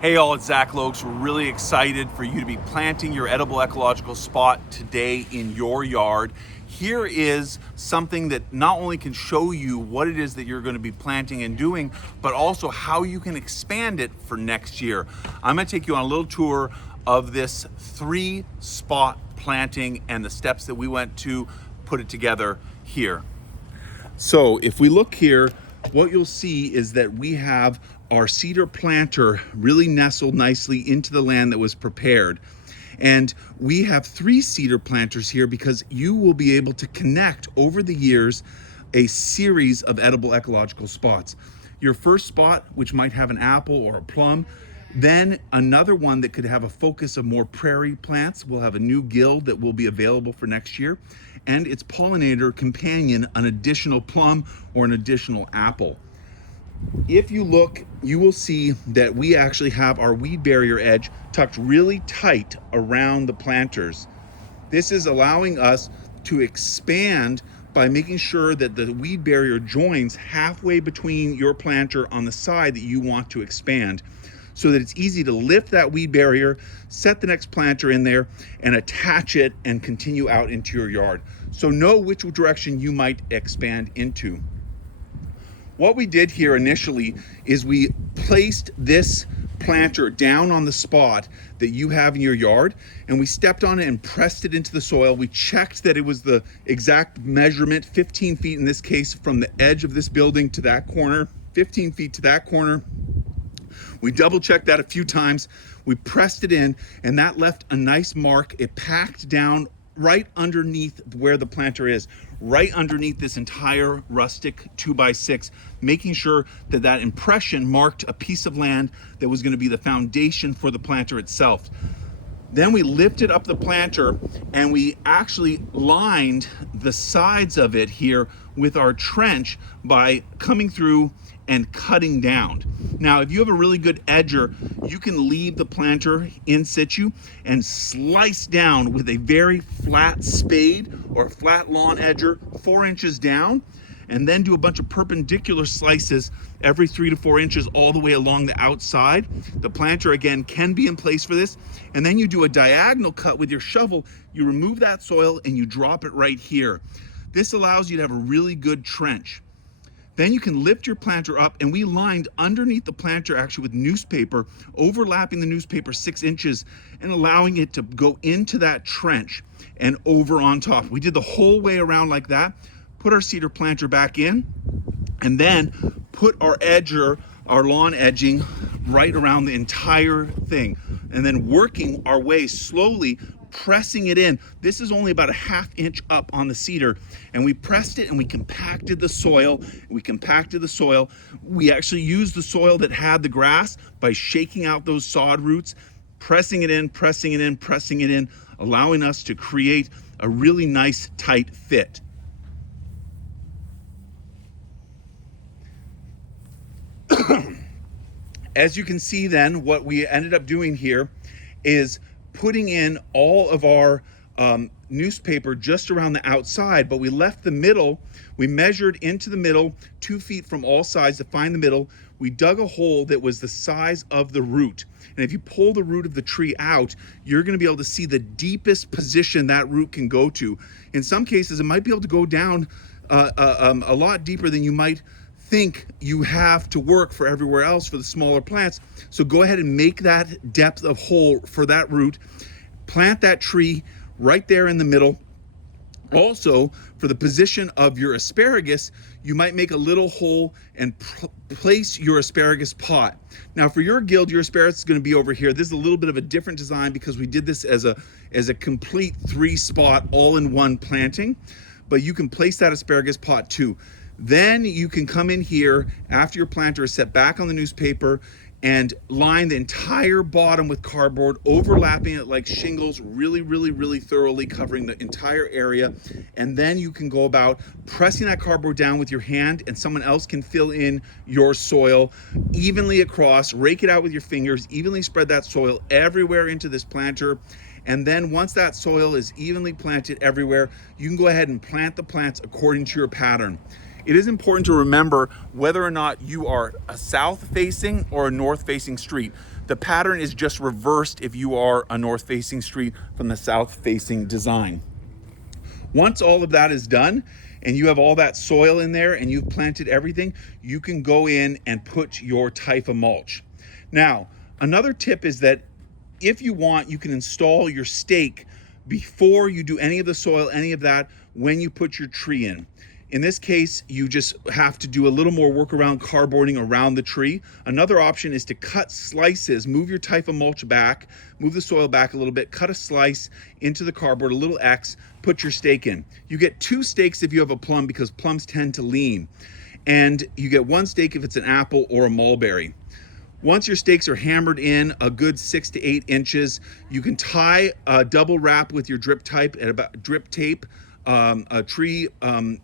Hey all, it's Zach Lokes. We're really excited for you to be planting your edible ecological spot today in your yard. Here is something that not only can show you what it is that you're going to be planting and doing, but also how you can expand it for next year. I'm going to take you on a little tour of this 3-spot planting and the steps that we went to put it together here. So if we look here, what you'll see is that we have our cedar planter really nestled nicely into the land that was prepared. And we have 3 cedar planters here because you will be able to connect over the years a series of edible ecological spots. Your first spot, which might have an apple or a plum, then another one that could have a focus of more prairie plants will have a new guild that will be available for next year, and its pollinator companion, an additional plum or an additional apple. If you look, you will see that we actually have our weed barrier edge tucked really tight around the planters. This is allowing us to expand by making sure that the weed barrier joins halfway between your planter on the side that you want to expand, so that it's easy to lift that weed barrier, set the next planter in there, and attach it and continue out into your yard. So know which direction you might expand into. What we did here initially is we placed this planter down on the spot that you have in your yard, and we stepped on it and pressed it into the soil. We checked that it was the exact measurement, 15 feet in this case, from the edge of this building to that corner, 15 feet to that corner. We double checked that a few times. We pressed it in, and that left a nice mark. It packed down right underneath where the planter is, right underneath this entire rustic 2x6, making sure that that impression marked a piece of land that was going to be the foundation for the planter itself. Then we lifted up the planter and we actually lined the sides of it here with our trench by coming through and cutting down. Now, if you have a really good edger, you can leave the planter in situ and slice down with a very flat spade or flat lawn edger 4 inches down, and then do a bunch of perpendicular slices every 3 to 4 inches all the way along the outside. The planter, again, can be in place for this. And then you do a diagonal cut with your shovel. You remove that soil and you drop it right here. This allows you to have a really good trench. Then you can lift your planter up, and we lined underneath the planter actually with newspaper, overlapping the newspaper 6 inches and allowing it to go into that trench and over on top. We did the whole way around like that, put our cedar planter back in, and then put our edger, our lawn edging, right around the entire thing. And then working our way slowly, pressing it in. This is only about a 1/2 inch up on the cedar, and we pressed it and we compacted the soil. We actually used the soil that had the grass by shaking out those sod roots, pressing it in, allowing us to create a really nice tight fit. As you can see then, what we ended up doing here is putting in all of our newspaper just around the outside, but we left the middle. We measured into the middle 2 feet from all sides to find the middle. We dug a hole that was the size of the root. And if you pull the root of the tree out, you're going to be able to see the deepest position that root can go to. In some cases, it might be able to go down a lot deeper than you might think you have to work for everywhere else for the smaller plants. So go ahead and make that depth of hole for that root. Plant that tree right there in the middle. Also, for the position of your asparagus, you might make a little hole and place your asparagus pot. Now, for your guild, your asparagus is going to be over here. This is a little bit of a different design because we did this as a complete 3-spot all-in-one planting, but you can place that asparagus pot too. Then you can come in here after your planter is set back on the newspaper and line the entire bottom with cardboard, overlapping it like shingles, really thoroughly covering the entire area. And then you can go about pressing that cardboard down with your hand, and someone else can fill in your soil evenly across, rake it out with your fingers, evenly spread that soil everywhere into this planter. And then once that soil is evenly planted everywhere, you can go ahead and plant the plants according to your pattern. it is important to remember whether or not you are a south facing or a north facing street. The pattern is just reversed if you are a north facing street from the south facing design. Once all of that is done and you have all that soil in there and you've planted everything, you can go in and put your Typha mulch. Now, another tip is that if you want, you can install your stake before you do any of the soil, any of that, when you put your tree in. In this case, you just have to do a little more work around cardboarding around the tree. Another option is to cut slices, move your Typha mulch back, move the soil back a little bit, cut a slice into the cardboard, a little X, put your stake in. You get 2 stakes if you have a plum because plums tend to lean. And you get 1 stake if it's an apple or a mulberry. Once your stakes are hammered in a good 6 to 8 inches, you can tie a double wrap with your drip tape a tree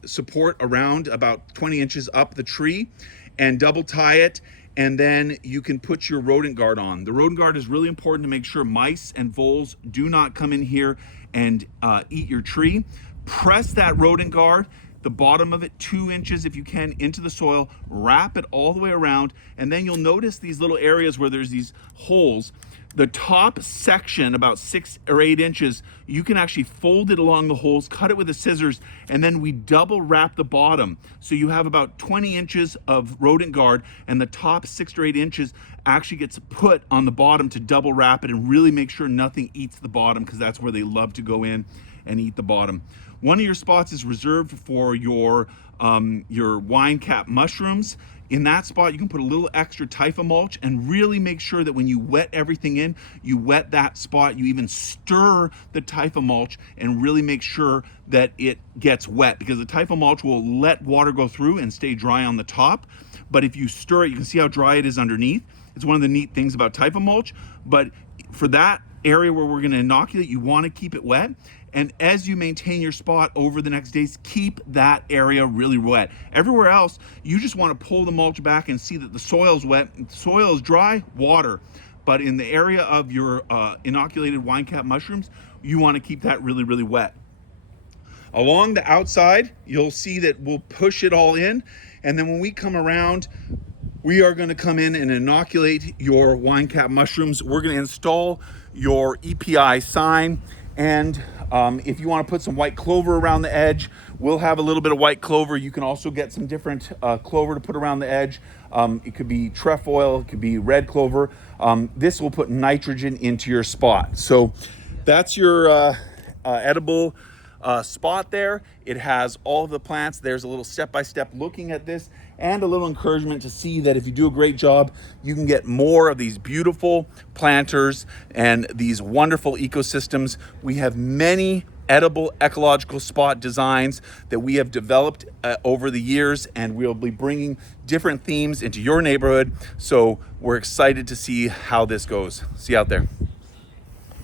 support around about 20 inches up the tree and double tie it, and then you can put your rodent guard on. The rodent guard is really important to make sure mice and voles do not come in here and eat your tree. Press that rodent guard, the bottom of it 2 inches if you can, into the soil, wrap it all the way around, and then you'll notice these little areas where there's these holes. The top section, about 6 or 8 inches, you can actually fold it along the holes, cut it with the scissors, and then we double wrap the bottom. So you have about 20 inches of rodent guard, and the top 6 or 8 inches actually gets put on the bottom to double wrap it and really make sure nothing eats the bottom, because that's where they love to go in and eat the bottom. One of your spots is reserved for your wine cap mushrooms. In that spot, you can put a little extra Typha mulch and really make sure that when you wet everything in, you wet that spot. You even stir the Typha mulch and really make sure that it gets wet, because the Typha mulch will let water go through and stay dry on the top. But if you stir it, you can see how dry it is underneath. It's one of the neat things about Typha mulch. But for that area where we're going to inoculate, you want to keep it wet. And as you maintain your spot over the next days, keep that area really wet. Everywhere else, you just want to pull the mulch back and see that the soil's wet. If the soil is dry, water. But in the area of your inoculated wine cap mushrooms, you want to keep that really, really wet. Along the outside, you'll see that we'll push it all in. And then when we come around, we are going to come in and inoculate your wine cap mushrooms. We're going to install your EPI sign. And if you want to put some white clover around the edge, we'll have a little bit of white clover. You can also get some different clover to put around the edge. It could be trefoil, it could be red clover. This will put nitrogen into your spot. So that's your edible spot there. It has all of the plants. There's a little step-by-step looking at this, and a little encouragement to see that if you do a great job, you can get more of these beautiful planters and these wonderful ecosystems. We have many edible ecological spot designs that we have developed over the years, and we'll be bringing different themes into your neighborhood. So we're excited to see how this goes. See you out there.